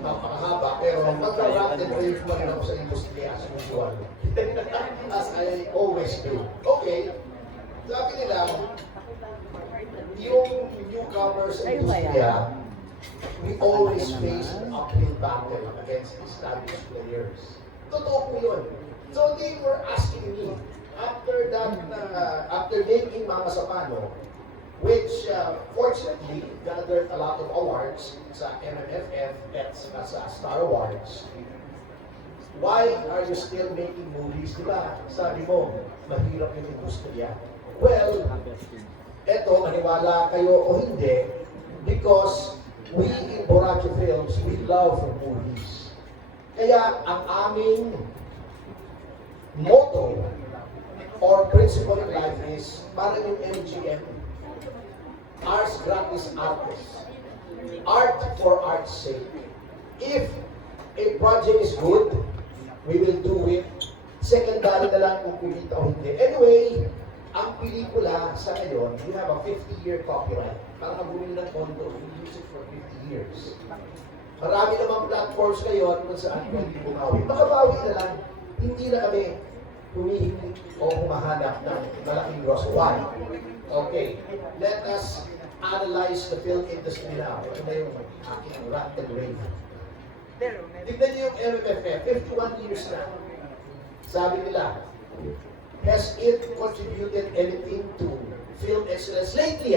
napakahaba, pero magka-rant and rave pa rin ako sa industriya as usual. As I always do. Okay, sabi nila, yung newcomers sa industriya, we always face an uphill battle against established players. Totoo po yun. So they were asking me, after that, after making Mama Sapano, which fortunately gathered a lot of awards sa MMFF at sa Star Awards, why are you still making movies? Diba? Sabi mo, mahirap yung industriya. Well, eto, maniwala kayo o hindi, because we in Boracay Films, we love movies. Kaya ang aming motto or principle in life is, parang yung MGM, Ars Gratis Artis. Art for art's sake. If a project is good, we will do it. Secondary na lang kung kumita o hindi. Anyway, ang pelikula sa ngayon, you have a 50-year copyright. Parang bumili ng condo, you use it for 50 years. Marami namang platforms ngayon kung saan pwede bumawi. Makabawi na lang, hindi na kami humihingi o humahanap ng malaking gross. Why? Okay, let us analyze the film industry now. Ito na yung aking rant and rave. Tignan niyo yung MMFF, 51 years na. Sabi nila, has it contributed anything to film excellence? Lately,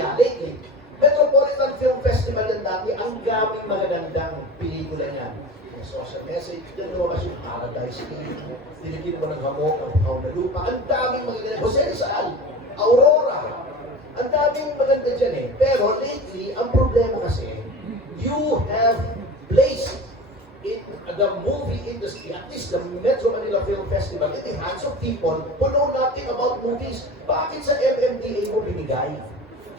Metropolitan Film Festival ng dati, ang daming magagandang pelikula niya. Yung social message, dyan lumabas yung Paradise Inn, dinigin mo ng hamok, ang Pakaw na Lupa, ang daming magagandang, Jose Rizal, Aurora, ang daming maganda dyan eh. Pero lately, ang problema kasi, you have placed in the movie industry, at least the Metro Manila Film Festival, in the hands of people who know nothing about movies. Bakit sa MMDA mo binigay?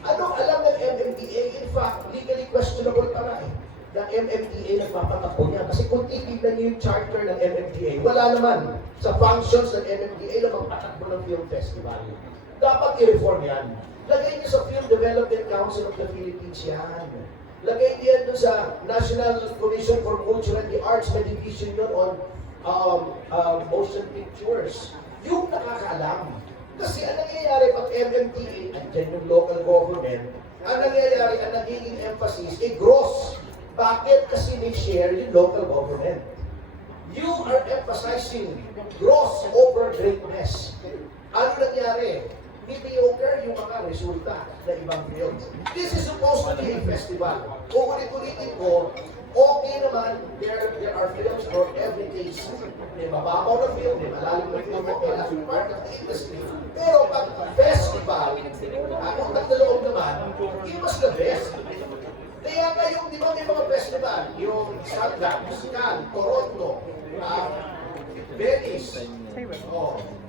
Anong alam ng MMDA? In fact, legally questionable pa nga eh. Na MMDA nagpapatakbo niya. Kasi kung titignan niyo yung charter ng MMDA, wala naman sa functions ng MMDA na magpatakbo ng film festival. Dapat i-reform yan. Lagay niyo sa Film Development Council of the Philippines yan. Lagay niyo yan doon sa National Commission for Culture and the Arts, may division yun on motion pictures. Yung nakakaalam. Kasi ang nangyayari pag MMDA, andyan yung local government, ang nangyayari, ang nagiging emphasis, gross. Bakit? Kasi may share yung local government. You are emphasizing gross over greatness. Ano nangyari? Mediocre yung mga resulta ng ibang films. This is supposed to be a festival. Kung ulit-ulitin ko, okay naman, there are films for every taste. May mababaw na film, may malalim na film, may malalim part of the industry. Pero pag festival, ang utang na loob naman, it was the best. Kaya ngayong, di ba may mga festival, yung Sundance, Cannes, Toronto, Venice,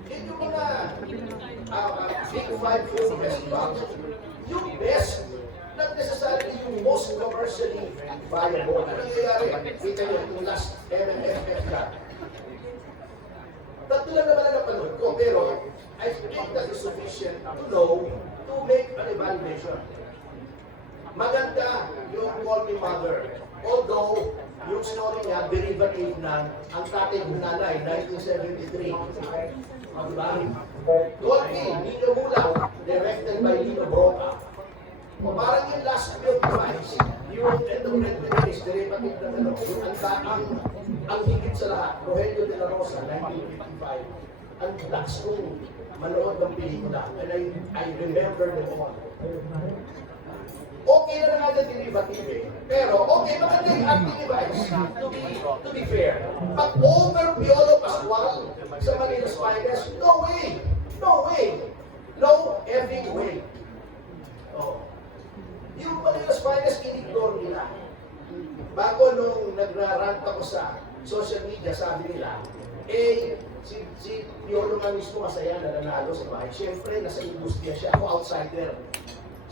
yun yung mga big five film festivals. Yung best, not necessarily yung most commercially viable. Ano nangyayari? Kita nyo, yung last MMFF na. Tatlo lang naman ang napanood ko, pero I think that is sufficient to know, to make an evaluation. Maganda yung Call Me Mother. Although, yung story niya, derivative ng ang tatay ng nanay, 1973. Diba? Call Me, Nino Bulang, directed by Lino Broca. O parang yung last film device, yung End of Red Witness, derivative na ano, yung ang higit sa lahat, Rogelio de la Rosa, 1955. Ang lakas kong manood ng pelikula, and I remember them all. Okay na nga yung derivative eh. Pero okay, maganda yung acting device to be fair. But over Piolo Pascual sa Manila Spiders, no way! No way! No effing way! Oh. Yung Manila Spiders, in-ignore nila. Bago nung nagrarant ako sa social media, sabi nila, si Piolo nga mismo masaya na nanalo sa bahay. Siyempre, nasa industriya siya. Ako outsider.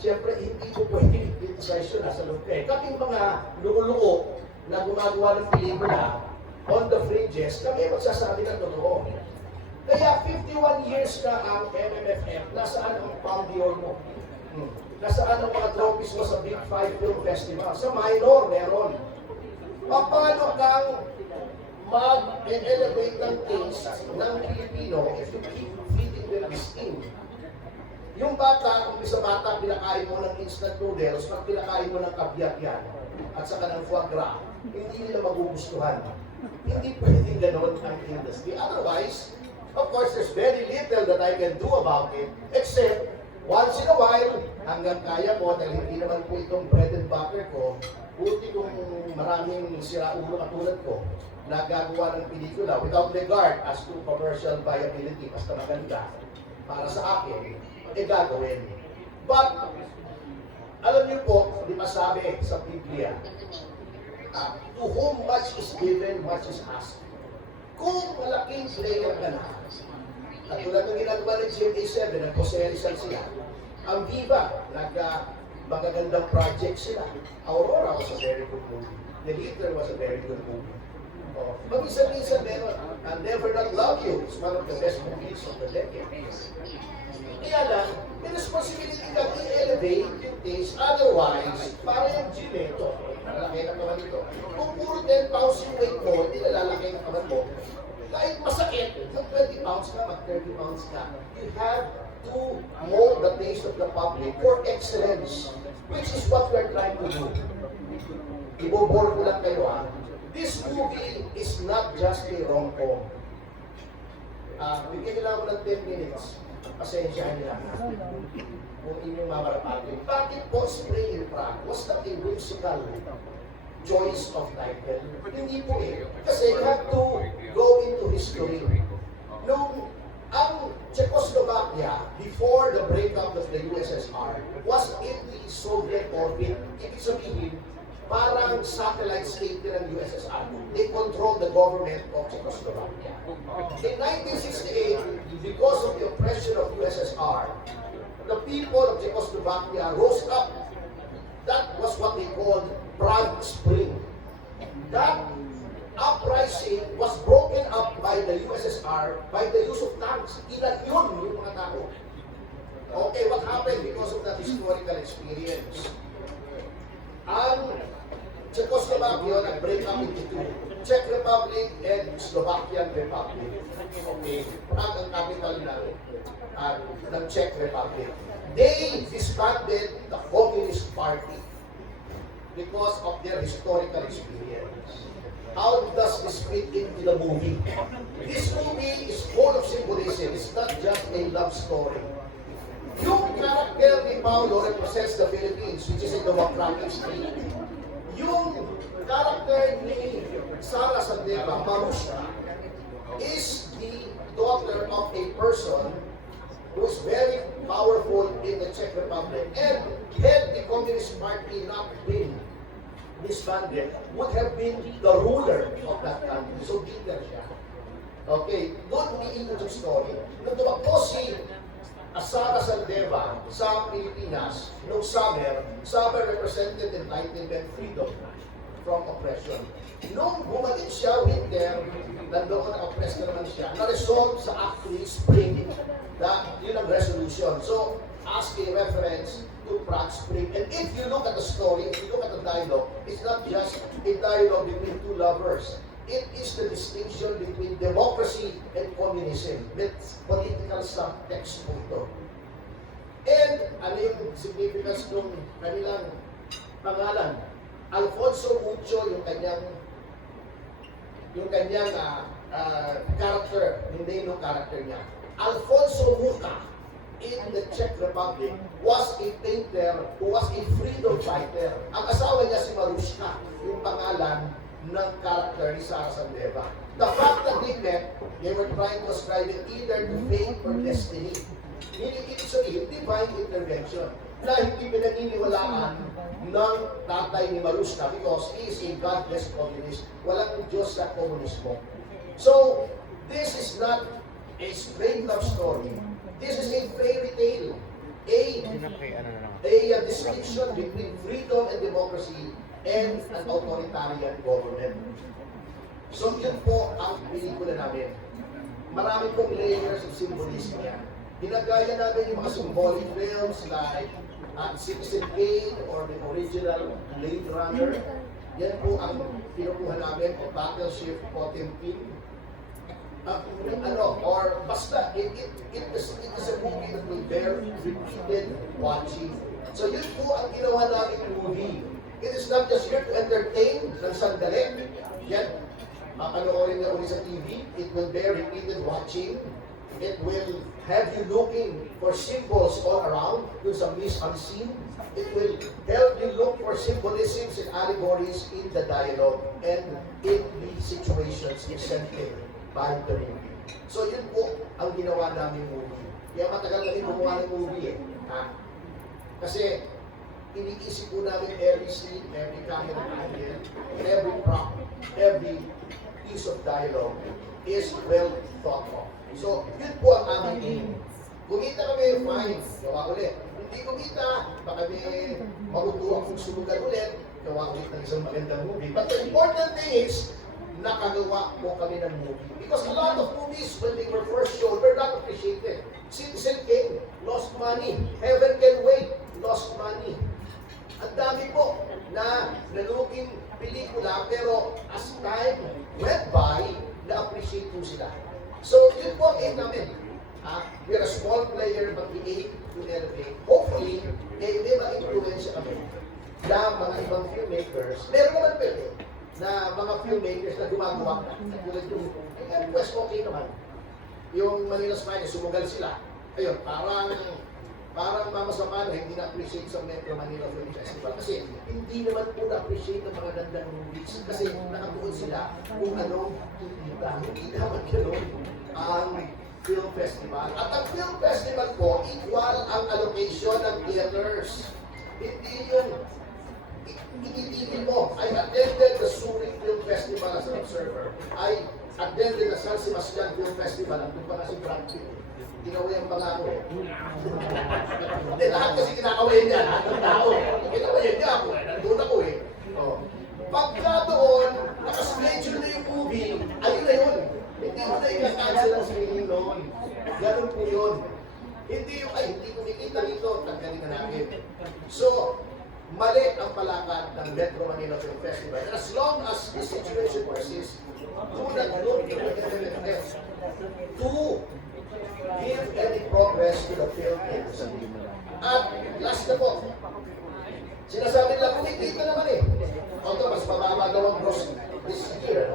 Siyempre, hindi ko pwede i-criticize yun nasa loob. Kaming mga luko-luko na gumagawa ng pelikula on the fringes, kami magsasabi ng totoo. Kaya 51 years na ang MMFF, nasaan ang Pandion mo? Nasaan ang mga trophies mo sa Big Five Film Festival? Sa minor, meron. Paano kang mag-elevate ng taste ng Pilipino if you keep feeding them this in? Yung bata, kung isa bata, pinakain mo ng instant noodles, pag pinakain mo ng kabyat yan, at saka ng foie gras, hindi nila magugustuhan. Hindi pwedeng ganon ang industry. Otherwise, of course, there's very little that I can do about it, except once in a while, hanggang kaya ko, dahil hindi naman po itong bread and butter ko, buti kung maraming siraulo katulad ko, na gagawa ng pelikula without regard as to commercial viability, basta maganda, para sa akin, gagawin. But, alam niyo po, di ba sabi sa Biblia, to whom much is given, much is asked. Kung malaking player ka na, katulad ng ginagawa ng GMA7, nag-Coserizal sila, ang Viva, magagandang project sila. Aurora was a very good movie. The Leader was a very good movie. Mag-isa-isa meron, I'll Never Not Love You is one of the best movies of the decade. Kaya lang, may responsibility kang i-elevate yung taste. Otherwise, para yung gym ito, nalalaki na naman ito. Kung puro 10 pounds yung weight mo, hindi nalalaki ang kaman mo. Kahit masakit, yung 20 pounds ka, mag 30 pounds ka. You have to mold the taste of the public for excellence, which is what we're trying to do. Ibobore ko lang kayo ha. This movie is not just a rom-com. Bigyan nila ako ng 10 minutes. Pasensyahan nila. Kung inyong mamarapagin. Bakit po Spring in Prague? Was that a whimsical choice of title? Hindi po eh. Kasi you have to go into history. Nung ang Czechoslovakia, before the breakup of the USSR, was in the Soviet orbit. Ibig sabihin, parang satellite state din ng USSR. They control the government of Czechoslovakia. In 1968, because of the oppression of USSR, the people of Czechoslovakia rose up. That was what they called Prague Spring. That uprising was broken up by the USSR by the use of tanks. Ilan yun yung mga tao. Okay, what happened because of that historical experience? Ang Czechoslovakia nag-break up into two. Czech Republic and Slovakian Republic. Okay, Prague ang capital ng Czech Republic. They disbanded the Communist Party because of their historical experience. How does this fit into the movie? This movie is full of symbolism. It's not just a love story. Yung character ni Paulo represents the Philippines, which is a democratic state. Yung character ni Sara Sandeva, Marushka, is the daughter of a person who is very powerful in the Czech Republic. And had the Communist Party not been disbanded, would have been the ruler of that country. So, bitter siya. Okay, doon umiikot yung story. Nung tumakbo si Sara Sandeva sa Pilipinas, noong summer represented enlightenment, freedom from oppression. Nung bumalik siya, winter, nandoon na oppressed na naman siya, na-resolve sa actually spring, yun ang resolution. So, as a reference to Prague Spring. And if you look at the story, if you look at the dialogue, it's not just a dialogue between two lovers. It is the distinction between democracy and communism. That's political subtext po ito. And ano yung significance ng kanilang pangalan? Alfonso Mucho, yung kanyang character, yung name ng character niya. Alfonso Mucha in the Czech Republic was a painter who was a freedom fighter. Ang asawa niya si Marushka, yung pangalan ng character ni Sara Sandeva. The fact that they met, they were trying to ascribe it either to fate or destiny. Ibig sabihin, divine intervention na hindi pinaniniwalaan ng tatay ni Marushka because he is a godless communist. Walang Diyos sa komunismo. So, this is not a straight love story. This is a fairy tale. A distinction between freedom and democracy and an authoritarian government. So yun po ang pelikula namin. Marami pong layers of symbolism yan. Ginagaya namin yung mga symbolic films like Citizen Kane or the original Blade Runner. Yan po ang pinukuha namin o Battleship Potemkin. Or basta, it is a movie that will bear repeated watching. So yun po ang ginawa namin movie. It is not just here to entertain ng sandali. Yan, panoorin niyo ulit sa TV. It will bear repeated watching. It will have you looking for symbols all around, dun sa mise en scene. It will help you look for symbolisms and allegories in the dialogue and in the situations presented by the movie. So yun po ang ginawa namin movie. Kaya matagal kami gumawa ng movie Ha? Kasi iniisip po namin every scene, every camera angle, every prop, every piece of dialogue is well thought of. So yun po ang aming aim. Kumita kami, fine, gawa ulit. Hindi kumita, baka may magutuwa kung sulugan ulit, gawa ulit ng isang magandang movie. But the important thing is, nakagawa po kami ng movie. Because a lot of movies, when they were first shown, were not appreciated. Citizen Kane, lost money. Heaven Can Wait, lost money. Ang dami po na naluging pelikula, pero as time went by, na-appreciate po sila. So, yun po ang aim namin. We're a small player, but we aim to elevate. Hopefully, may ma-influence kami na mga ibang filmmakers. Meron naman pwede na mga filmmakers na gumagawa na. Tulad yung West okay naman. Yung Manila Smile, sumugal sila. Ayun, parang mamasama na hindi na-appreciate sa Metro Manila Film Festival. Kasi hindi naman po na-appreciate ng mga gandang movies. Kasi nakatuon sila kung anong kita. Hindi naman gano'n ang film festival. At ang film festival po, equal ang allocation ng theaters. Hindi yung ititigil mo. I attended the Zurich Film Festival as an observer. I attended the San Sebastian Film Festival. Ang pa kasi Brad Pitt. Kinaway ang mga ako. Hindi, lahat kasi kinakaway niya. Lahat ng tao. Kinaway niya ako. Nandun ako Pagka doon, nakaschedule na yung movie, ayun na yun. Hindi mo na i-cancel ang screening noon. Ganun po yun. Hindi yung, hindi ko nakikita dito, tanggalin na namin. So, mali ang palakad ng Metro Manila Film Festival. And as long as the situation persists, do not look to give any progress to the film industry. At last na po, sinasabi nila, kumikita naman Although, mas mababa daw ang gross this year,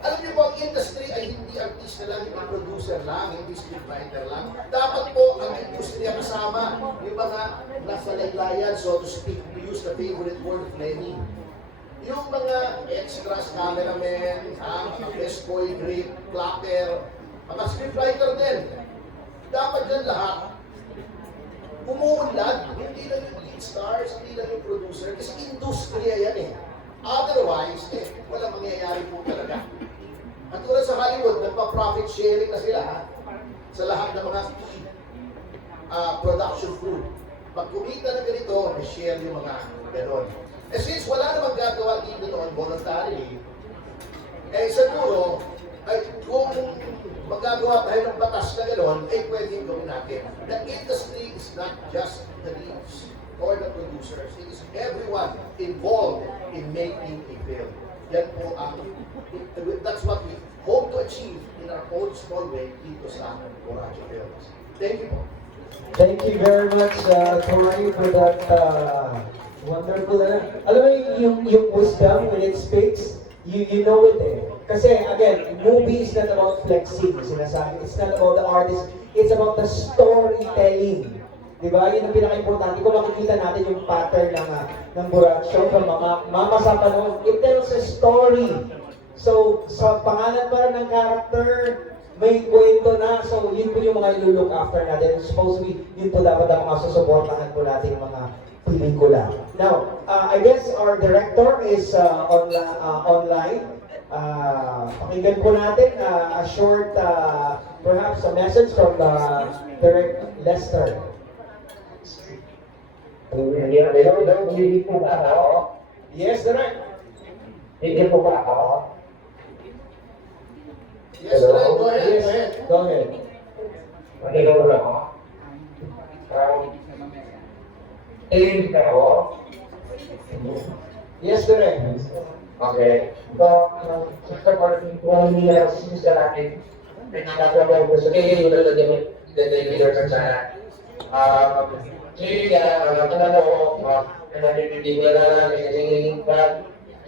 Alam niyo po, ang industry ay hindi artista lang, hindi producer lang, hindi scriptwriter lang. Dapat po ang industriya kasama yung mga nasa laylayan, so to speak, to use the favorite word of Lenny. Yung mga extras, cameraman, mga best boy, grip, clapper, mga scriptwriter din. Dapat dyan lahat umuunlad, hindi lang yung lead stars, hindi lang yung producer, kasi industriya yan Otherwise, walang mangyayari po talaga. At tulad sa Hollywood, nagpa-profit sharing na sila sa lahat ng mga production crew. Pag kumita na ganito, may share yung mga ganon. Since wala namang gagawa dito noon voluntarily, siguro, kung magagawa tayo ng batas na gano'n, pwedeng gawin natin. The industry is not just the leads or the producers. It is everyone involved in making a film. Yan po that's what we hope to achieve in our own small way dito sa Boracay Films. Thank you po. Thank you very much, Tori, for that wonderful. Alam mo yung wisdom when it speaks, you know it Kasi again, movie is not about flexing, sinasabi. It's not about the artist. It's about the storytelling. Diba? Yun ang pinaka-importante. Kung makikita natin yung pattern ng Boracay from Mama sa Panahon, it tells a story. So, sa pangalan pa ng character, may kwento na. So, yun po yung mga ilulook after natin. Supposedly, yun po dapat ang mga susuportahan po natin mga pelikula. Now, I guess our director is online. Pakinggan po natin a short, perhaps a message from Direct Lester. Hello, hindi po ba ako? Yes, Direct. Hindi po ba ako? Yes, Direct. Go ahead. Yes, Go ahead. go ahead. Hello ba ako? Ayun ka ako. Yes, direct. Okay. So, sister ko, kung hindi na sister natin, may nagkakaroon ko sa kaya yung leader ka sana. Sige nga, tanong ko, hindi ko na lang,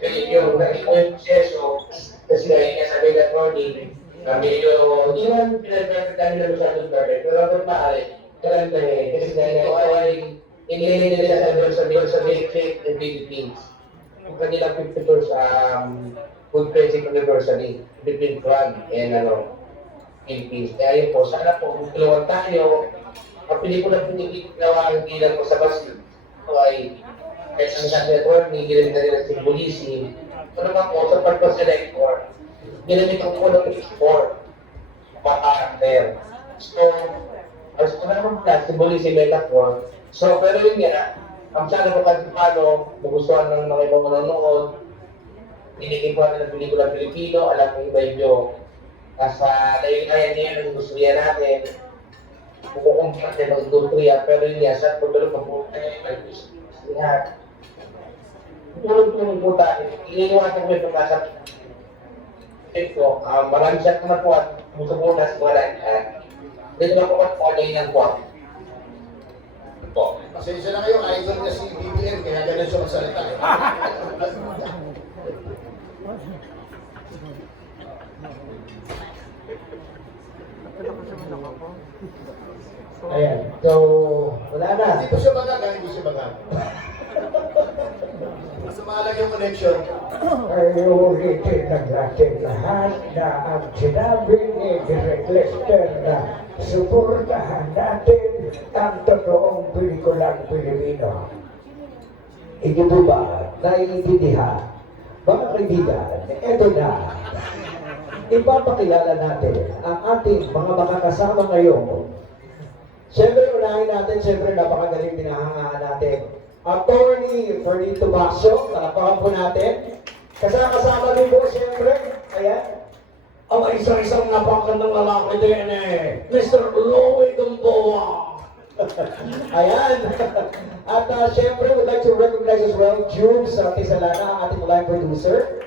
kasi yung proseso, kasi kaya sabi ka morning, medyo, hindi man pinagkakaroon nila sa ating gabi, pero kung maaari, karanta kasi kaya ko ay inililin nila sa basic and Philippines. Yung kanilang 50th food tracing anniversary between Kwan and Philippines. Kaya yun po, sana po, tulungan tayo. Ang pelikula po ginawa ang gilan ko sa Basil, ito ay kahit ang sabi at warning, ginamit na rin ang symbolism. Ano naman po, sa pagpa-selector, ginamit ang po ng export, pa-character. So, as ko naman pala, symbolism, metaphor. So, pero yun nga, ang sana ko kahit paano, nagustuhan ng mga ibang manonood, inikipuan ng pelikula Pilipino, alam mo iba yung nasa layunayan niya ng gusto niya natin, kukumpara din ng industriya, pero yun nga, saan po dalo mabuti, lahat. Tulog-tulog po tayo, iniiwasan ko yung pagkasap ko, marami siya naman po at gusto po na wala yan. Dito na po mag-online ng kwak. Po. Pasensya na kayo, idol na si BBM, kaya ganun siya magsalita. Ayan. So, wala na. Hindi po siya baga, hindi siya baga. Mas mahalaga yung connection. Priority ng ating lahat na ang sinabi ni Direk Lester na suportahan natin ang totoong pelikulang Pilipino. Hindi po ba naiintindihan? Mga kaibigan, eto na. Ipapakilala natin ang ating mga makakasama ngayon. Siyempre, unahin natin, siyempre, napakagaling pinahangaan natin. Attorney Fernito Basio, talapakan po natin. Kasama rin po, siyempre, ayan, ang isang napakagandang lalaki din Mr. Louie Gamboa. Ayan. At siyempre, we'd like to recognize as well, Jubes Tisalana, ang ating live producer.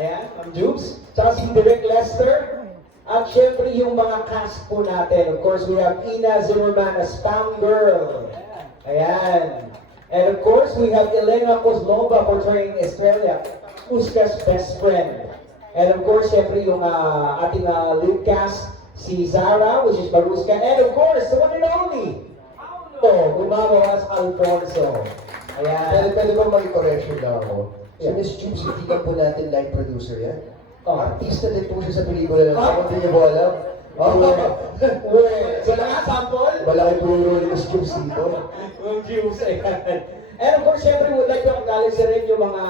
Ayan, ang Jubes. Tsaka si Direk Lester. At syempre yung mga cast po natin. Of course, we have Ina Zimmerman as Spam Girl. Ayan. And of course, we have Elena Kozlova portraying Estrella, Usca's best friend. And of course, syempre yung ating lead cast, si Zara, which is Baruska. And of course, the one and only, Gumamo as Alfonso. Ayan. Pwede ba mag-correction lang ako? Si Miss Jubes, hindi ka po natin live producer yan? Artista din po siya sa pelikula lang. Ako din niyo po alam. Wala nga sample? Malaki po yung role ni Miss Jubes dito. Yung Jubes, ayan. And of course, syempre, would like to acknowledge rin yung mga,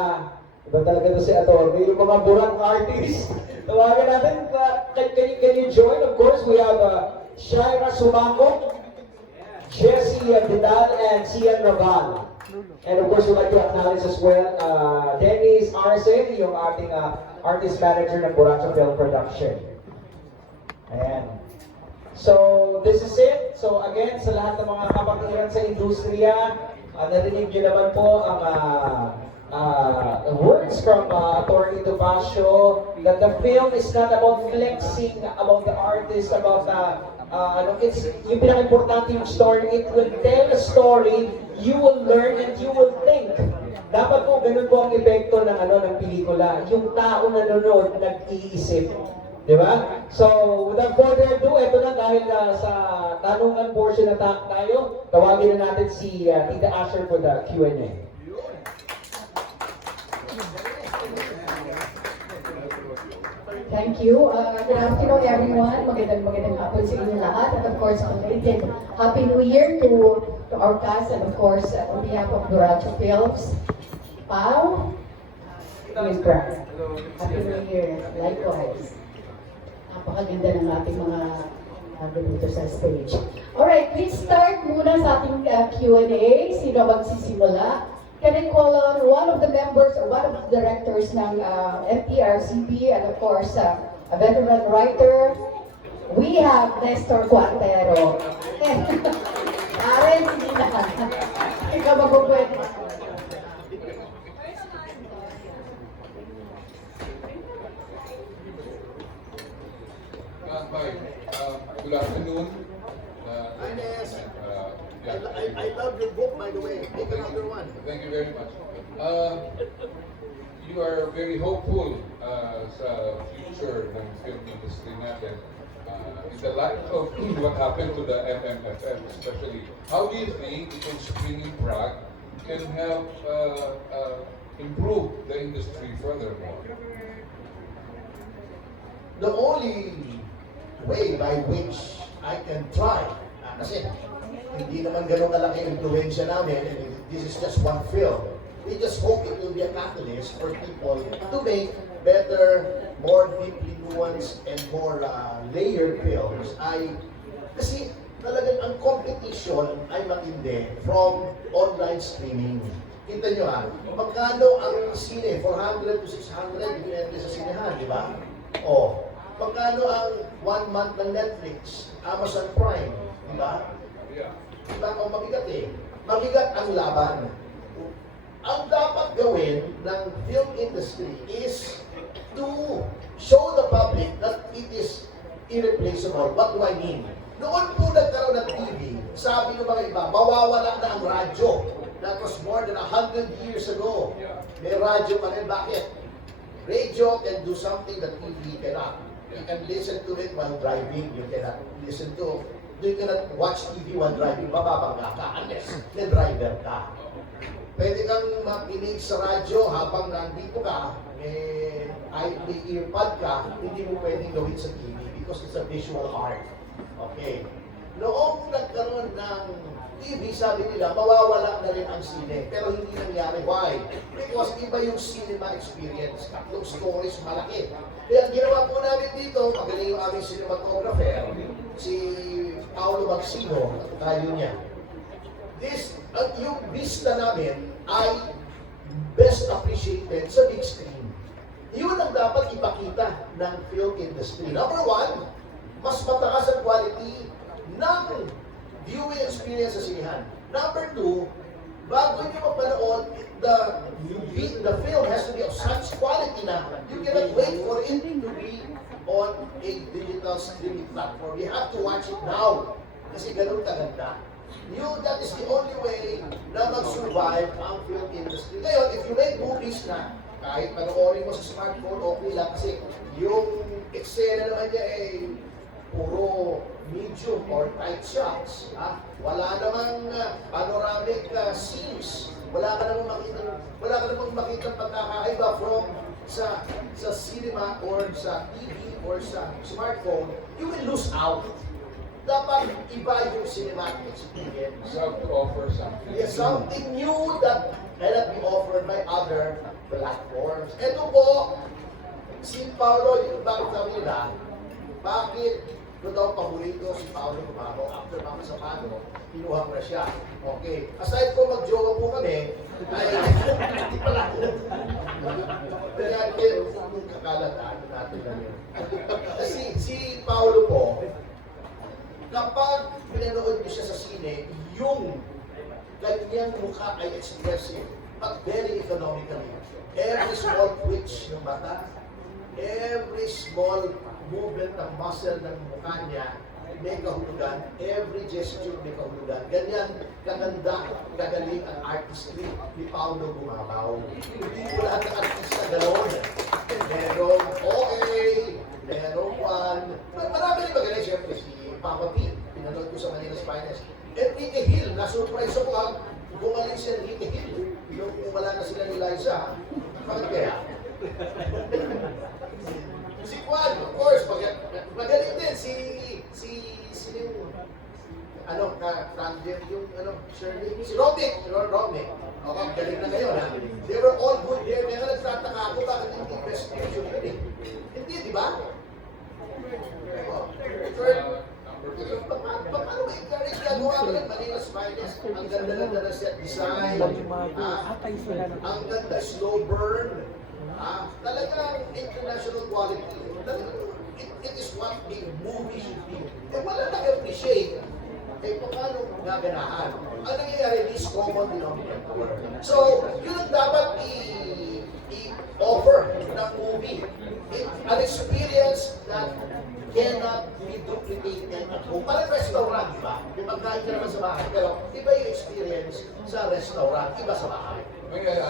iba talaga to si Atty, yung mga burang artists. Tawagan natin, can you join? Of course, we have Shaira Sumaco, Jessie Vidal, and Sian Raval. And of course, we'd like to acknowledge as well Dennis Arce, yung ating artist manager ng Buracho Film Production. Ayan. So, this is it. So, again, sa lahat ng mga kapagiran sa industriya, narinig nyo naman po ang words from Atty. Topacio that the film is not about flexing about the artist, about it's yung pinaka-importante yung story. It will tell a story, you will learn and you will think. Dapat po ganun po ang epekto ng ng pelikula. Yung tao na nanonood nag-iisip. Di ba? So, without further ado, ito na dahil sa tanungan portion na tayo, tawagin na natin si Tita Asher for the Q&A. Thank you. Good afternoon, everyone. Magandang hapon sa inyo lahat. And of course, belated Happy New Year to our cast and of course, on behalf of Buracho Films. Pao, Miss Brad. Happy New Year. Likewise. Napakaganda ng ating mga dito sa stage. Alright, let's start muna sa ating Q&A. Sino magsisimula? Can I call on one of the members or one of the directors ng FPRCB and of course, a veteran writer. We have Nestor Cuartero. Aaron, hindi na. Ikaw magpupwede. Good afternoon. Ines, Yeah. I love your book, by the way. Make another one. Thank you very much. You are very hopeful sa future ng film industry natin. In the light of what happened to the MMFF especially, how do you think itong Spring in Prague can help improve the industry furthermore? The only way by which I can try, kasi hindi naman ganun kalaki influensya namin, and this is just one film. We just hope it will be a catalyst for people to make better, more deeply nuanced, and more layered films. Kasi talagang ang competition ay matindi from online streaming. Kita nyo magkano ang sine? 400 to 600, depende sa sinehan, di ba? Magkano ang 1 month ng Netflix, Amazon Prime, di ba? Yeah. Diba? Mabigat Mabigat ang laban. Ang dapat gawin ng film industry is to show the public that it is irreplaceable. What do I mean? Noon po nagkaroon ng TV, sabi ng mga iba, mawawala na ang radyo. That was more than 100 years ago. May radyo pa rin. Bakit? Radio can do something that TV cannot. You can listen to it while driving. You cannot watch TV while driving. Mababangga ka unless may driver ka. Pwede kang makinig sa radyo habang nandito ka, may earpod ka, hindi mo pwedeng gawin sa TV because it's a visual art. Okay. Noong nagkaroon ng TV, sabi nila, mawawala na rin ang sine. Pero hindi nangyari. Why? Because iba yung cinema experience. Tatlong stories, malaki. Kaya ang ginawa po namin dito, magaling yung aming cinematographer, si Paolo Magsino, tayo niya. Yung vista namin ay best appreciated sa big screen. Yun ang dapat ipakita ng film industry. Number one, mas mataas ang quality ng viewing experience sa sinihan. Number two, bago nyo mapanood, the film has to be of such quality na you cannot wait for it to be on a digital streaming platform. You have to watch it now. Kasi ganun kaganda. That is the only way na mag-survive ang film industry. Ngayon, if you make movies na, kahit panoorin mo sa smartphone, okay lang kasi yung eksena naman niya puro medium or tight shots. Wala namang panoramic scenes. Wala ka namang makita pagkakaiba from sa cinema or sa TV or sa smartphone. You will lose out. Dapat iba yung cinematic experience. You have to offer something. Yes, something new that cannot be offered by other platforms. Ito po, si Paolo, yung bakit sabi nila, bakit ito daw paborito si Paolo Gumamo after Mama Sapano, kinuha ko na siya. Okay. Aside ko mag-jowa po kami, ay hindi pala. Kaya kakalatan natin na yun. Si Paolo po, kapag pinanood niyo siya sa sine, yung kanyang mukha ay expressive, but very economically. Every small twitch ng mata, every small movement ng muscle ng mukha niya, may kahulugan. Every gesture may kahulugan. Ganyan, kaganda, kagaling ang artistry ni Paolo Gumamaw. Hindi ko lahat ng artista gano'n. Merong OA, merong Juan. Marami rin magaling, siyempre, si Papa P. Pinanood ko sa Manila's Finest. Enrique Hill, na-surprise ako gumaling si Enrique Hill. Yung wala na sila ni Liza. Bakit kaya? Si Juan, of course, magaling din. Si Romney. Okay, galing na ngayon, They were all good there. Kaya nagtataka ako, bakit hindi best picture yun Hindi, di ba? Paano ba encourage gagawa ka ng Manila's Finest? Ang ganda-ganda na set design. Ang ganda, slow burn. Talagang international quality. It is what a movie should be. Wala na-appreciate. Paano nga kaganahan. Ang nangyayari, is common denominator. So, yun ang dapat i-offer ng movie. An experience that cannot be duplicated at home. Parang restaurant, di ba? May pagkain ka naman sa bahay, pero iba yung experience sa restaurant, iba sa bahay.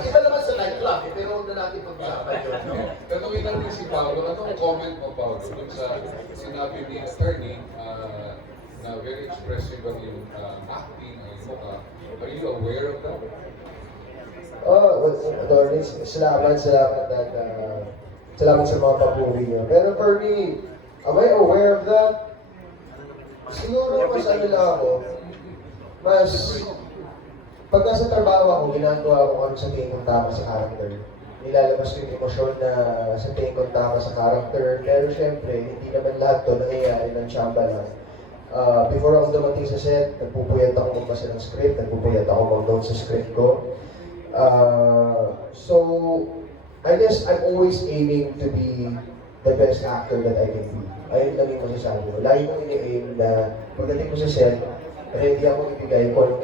Iba naman sa nightclub, pero huwag na natin pag-usapan yun. No? Tanungin natin si Paolo, anong comment mo, Paolo, dun sa sinabi ni attorney na very expressive ang yung acting, ang yung mukha. Are you aware of that? Attorney, salamat at salamat sa mga papuri niyo. Pero for me, am I aware of that? Siguro mas ano lang ako, mas pag nasa trabaho ako, ginagawa ko ano sa tingin kong tama sa character. Nilalabas ko yung emosyon na sa tingin kong tama sa character. Pero syempre, hindi naman lahat to nangyayari ng tsamba lang. Before ako dumating sa set, nagpupuyat ako magbasa ng script, nagpupuyat ako mag-note sa script ko. So, I guess I'm always aiming to be the best actor that I can be. Ayun lang yung masasabi ko. Lagi kong ini-aim na pagdating ko sa set, ready ako ibigay kung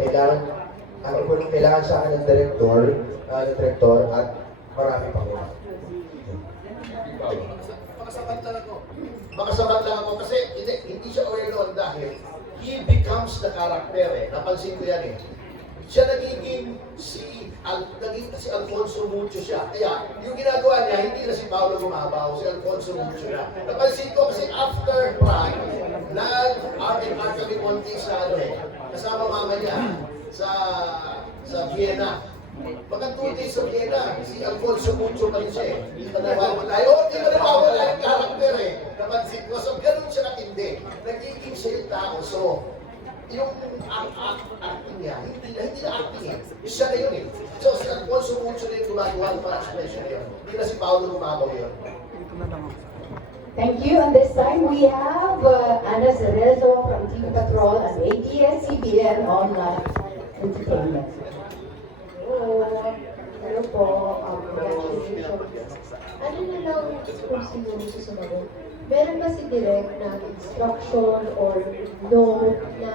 anong kailangan sa akin ng director at marami pang iba. Makasabat lang ako kasi hindi siya aware noon dahil he becomes the character eh. Napansin ko yan eh. Siya naging si Alfonso Mucho siya. Kaya yung ginagawa niya, hindi na si Paolo Gumabaw, si Alfonso Mucho na. Napansin ko kasi after Pride, nag-art kami konti sa kasama mama niya sa Vienna. Pagka 2 days sa Vienna, si Alfonso Mucho pa rin siya eh. Hindi pa nawawala. Hindi pa nawawala yung character eh. Napansin ko. So, ganun siya katindi. Nagiging siya yung tao. So, yung acting niya, hindi na acting eh. Siya na yun eh. So, si Alfonso Mucho na yung gumagawa ng parang expression na yun. Hindi na si Paolo Gumabaw yun. Thank you. And this time we have Ana Cerezo from Team Patrol and ABS-CBN Online Entertainment. Hello po, congratulations. Ano na lang kung sino gusto sumagot? Meron ba si Direk na instruction or no na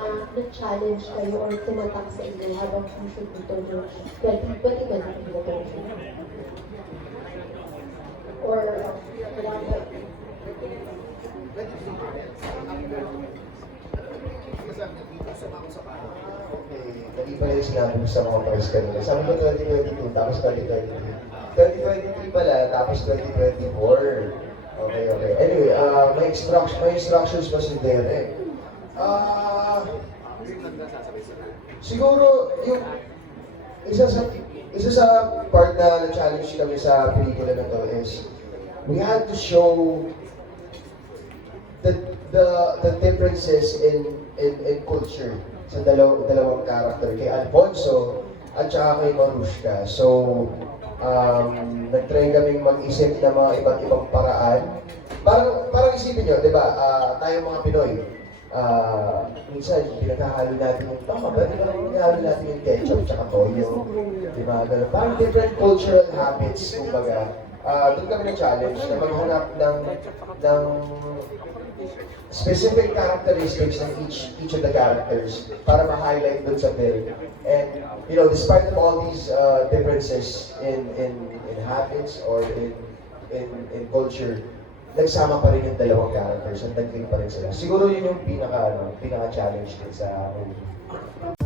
challenge kayo or tumatak sa inyo habang shoot nito no 2023 na ito? Or wala ba? Hindi pa rin sinabi ko sa mga press kanina. Sabi ko 2022, tapos 2023. 2023 pala, tapos 2024. Okay. Anyway, may instructions pa si Derek. Siguro, yung isa sa part na na-challenge kami sa pelikula na to is we had to show the differences in culture sa dalawang character, kay Alfonso at saka kay Marushka. So, nag-try kaming mag-isip ng mga iba't ibang paraan. Parang isipin nyo, di ba, tayong mga Pinoy, minsan pinaghahalo natin yung tama ba? Di ba pinaghahalo natin yung ketchup tsaka toyo? Di ba? Ganun. Parang different cultural habits, kumbaga. Doon kami na-challenge na maghanap ng specific characteristics ng each of the characters para ma-highlight doon sa film. And, despite of all these differences in habits or in culture, nagsama pa rin yung dalawang characters at nag-click pa rin sila. Siguro yun yung pinaka-challenge din sa movie.